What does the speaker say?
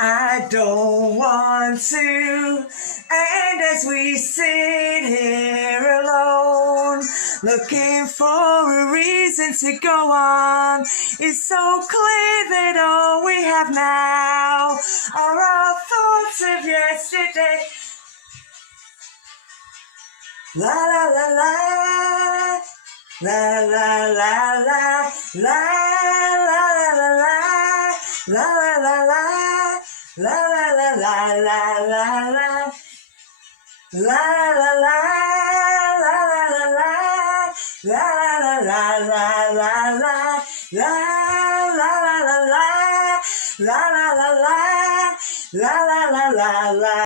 I don't want to, and as we sit here alone, looking for a reason to go on, it's so clear that all we have now are our thoughts of yesterday. La la la la, la la la la, la la la la, la la la la. La la la la la la la, la la la, la la la la, la la la la la la, la la la la la, la la la la, la la la la la.